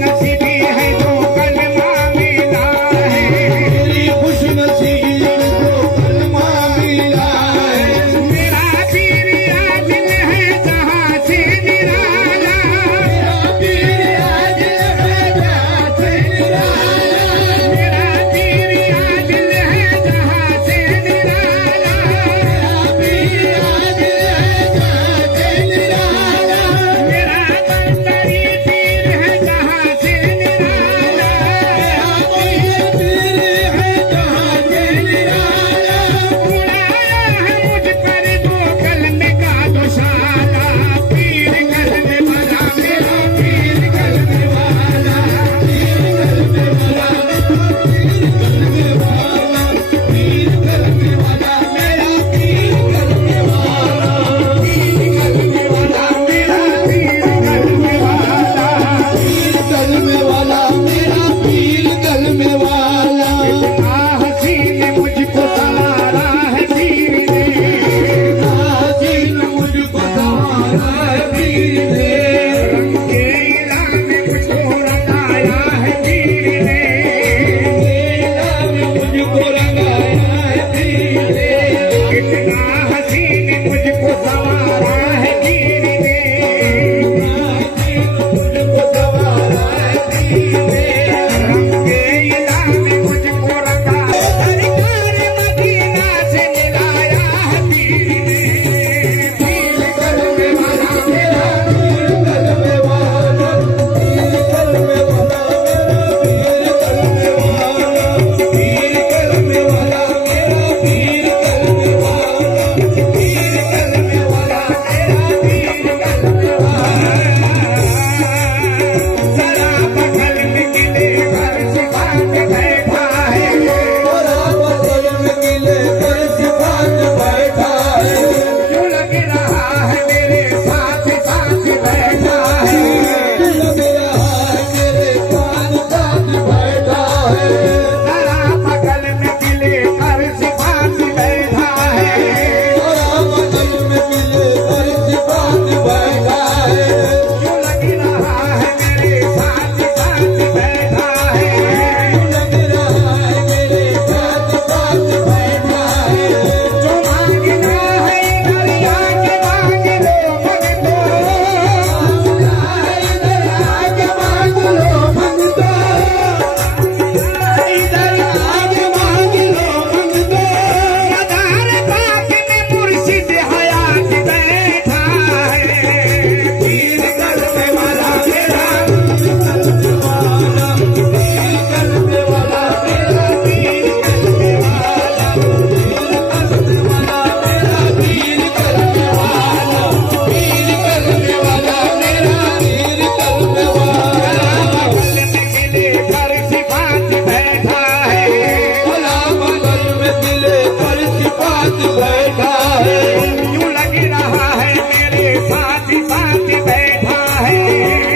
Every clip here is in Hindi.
नसीबी है जो कलमा मिला है, मेरी खुश नसीब को कलमा मिला है। मेरा पीर आदिल है जहाँ से निराला, मेरा पीर आदिल है जहाँ से निराला, मेरा पीर आदिल है जहाँ से निराला, मेरा पीर आदिल है जहाँ से निराला, मेरा बंदरी पीर है जहाँ से निराला, मेरा पीर है जहाँ से निराला। उड़ाया है मुझ पर दो कलमे का दुशाला, पीर करने वाला मेरा पीर करने वाला, पीर करने वाला मेरा पीर करने वाला, करने वाला मेरा पीर करने वाला, पीर करने वाला मेरा पीर करने वाला। इतना हसीन मुझको संवारा है पीर ने, हसीन मुझको संवारा है पीर ने, रंगे इला में मुझको रंगाया है पीर ने, मेला में मुझको रंगाया है पीर ने, इतना हसीन मुझको संवारा है पीर ने, हसीन मुझको संवारा है पीर ने। रंगे इला में मुझको रंगाया, सरकार मदीना से मिलाया है पीर ने, पीर करने वाला मेरा पीर करने वाला, पीर करने वाला मेरा पीर करने वाला, पीर करने वाला मेरा पीर करने वाला, पीर करने वाला मेरा पीर करने वाला। जरा बगल में गिले कर सिफात बैठा है, बड़ा बदल में गिले कर सिफात बैठा है, जो लग रहा है मेरे साथ साथ बैठा है, लग रहा है मेरे साथ साथ बैठा है। जरा बगल में गिले कर सिफात बैठा है, बड़ा बदल में गिले कर सिफात बैठा है, जो लग रहा है मेरे साथ साथ बैठा है, लग रहा है मेरे साथ साथ बैठा है। जो मांगना है दरिया के मांग लो मन को, इधर आके मांग लो मन दो, इधर आके मांग लो मन दो। मदार पाक में मुर्शिद हयात बैठा है, पीर करने वाला मेरा करने वाला, पीर करने वाला मेरा पीर करने वाला, पीर करने वाला मेरा पीर करने वाला, पीर करने वाला मेरा पीर करने वाला। बगल में गिले कर सिफात बैठा है, भला बगल में गिले कर सिफात बैठा है, यूं लग रहा है मेरे साथ साथ बैठा है,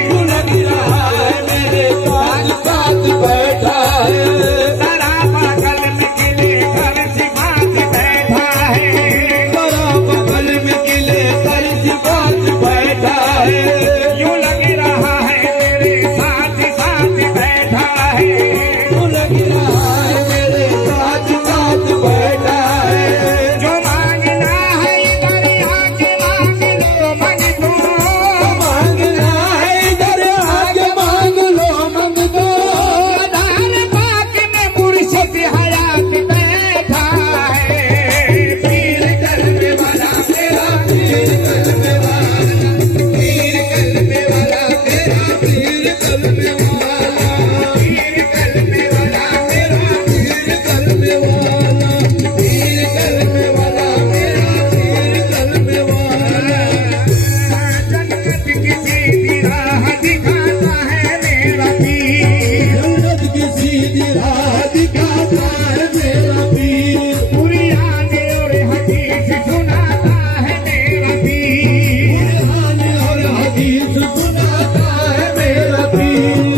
यूं लग रहा है मेरे साथ साथ बैठा है। जरा बगल में गिले कर सिफात बैठा है, बड़ा बगल में गिले कर सिफात बैठा है, यूं लग रहा है मेरे साथ साथ बैठा है, यूं लग रहा है मेरे साथ साथ बैठा है। जो मांगना है दरिया के मांग लो मन को, मांगना है इधर आके मांग लो मन दो, मदार पाक में मुर्शिद हयात बैठा है, पीर करने वाला मेरा पीर करने वाला, पीर करने वाला मेरा पीर करने वाला, पीर करने वाला मेरा पीर करने वाला, पीर करने वाला मेरा पीर करने वाला। जन्नत की सीधी राह दिखाता है मेरा पीर, जन्नत की सीधी राह दिखाता है मेरा पीर, कुरान और हदीस सुनाता है मेरा पीर, कुरान और हदीस सुनाता है मेरा पीर,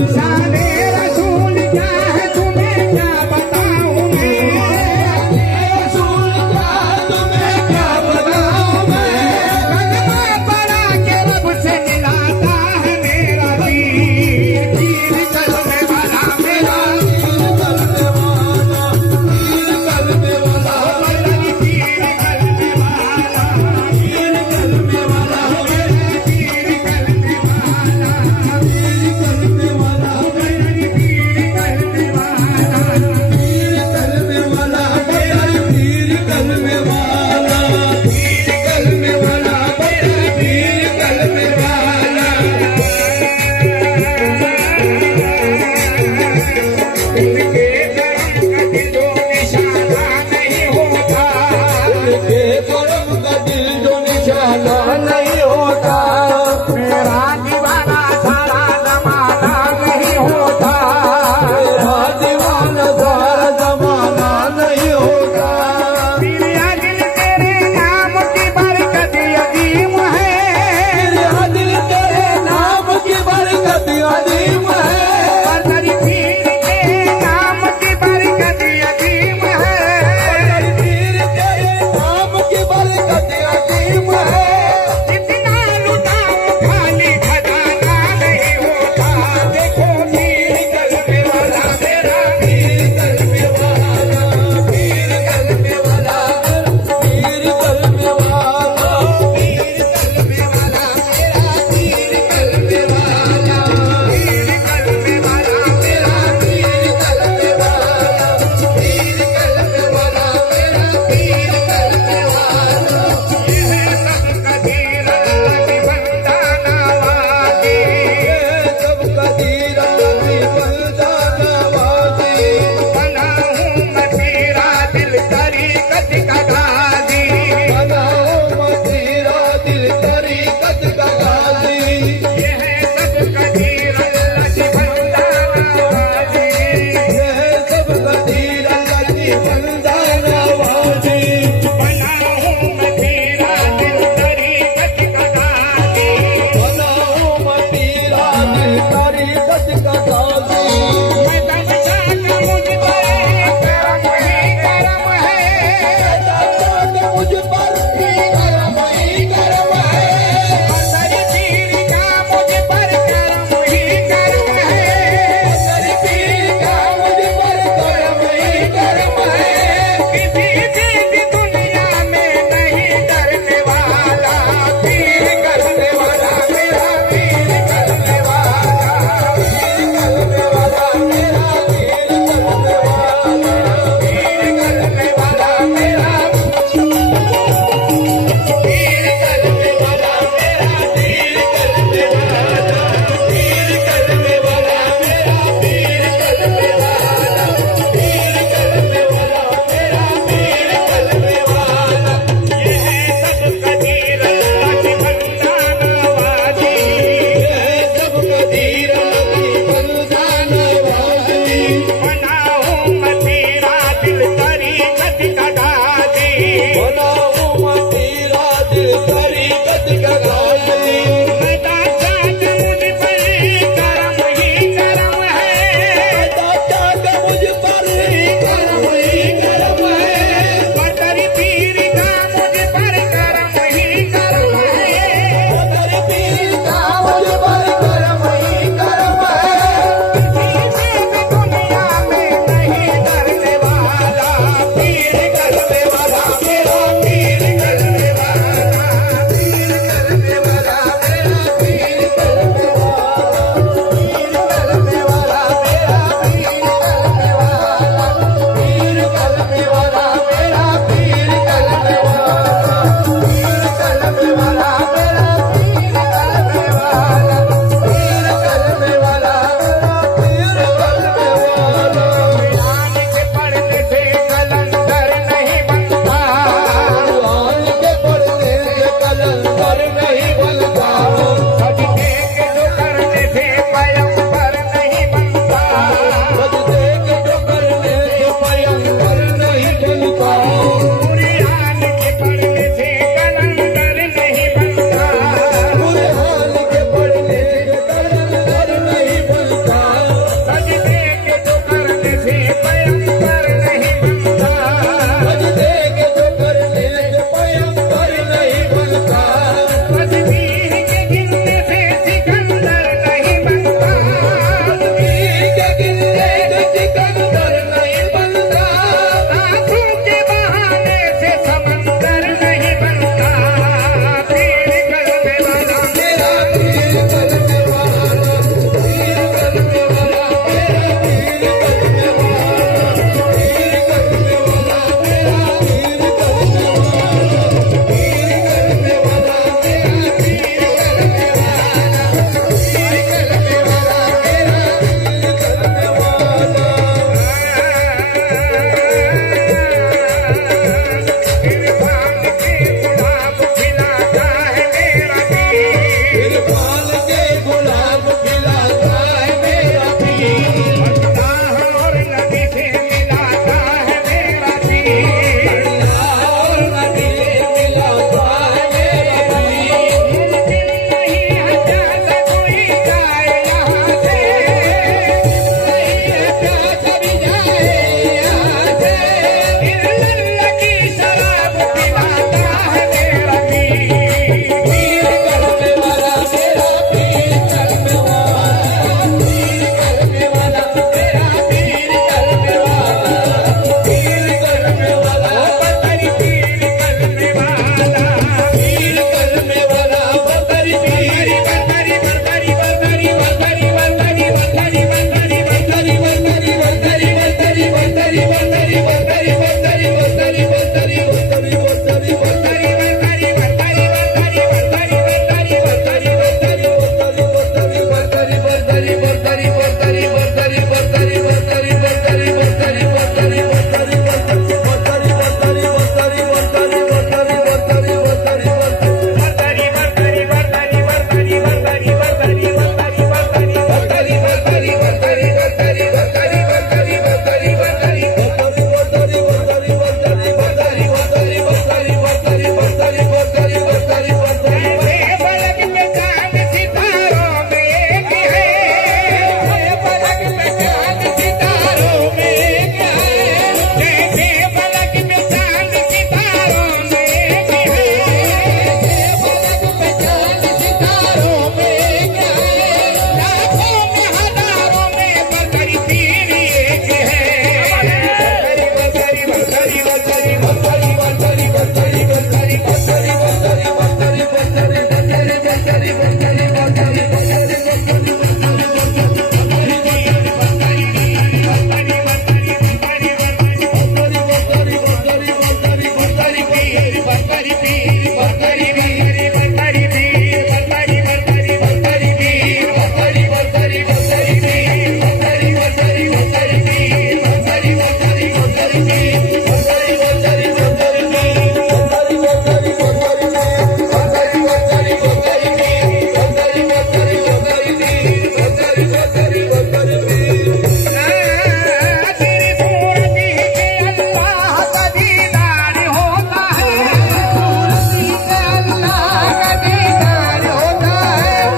तेरी सूरत ही के अल्लाह का दीदार होता है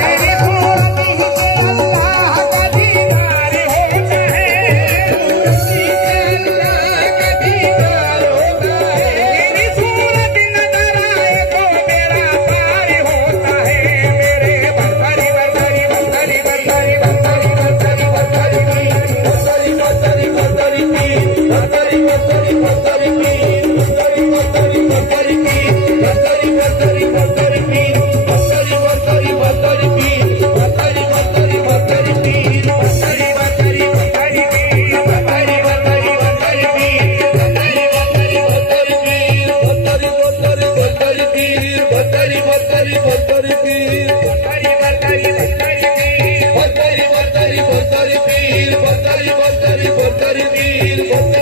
तेरी सूरत ही के अल्लाह का दीदार होता है तेरी सूरत नजर आए तो मेरा पार होता है मेरे बंदरी बंदरी बंदरी बंदरी बंदरी बंदरी बंदरी Bye.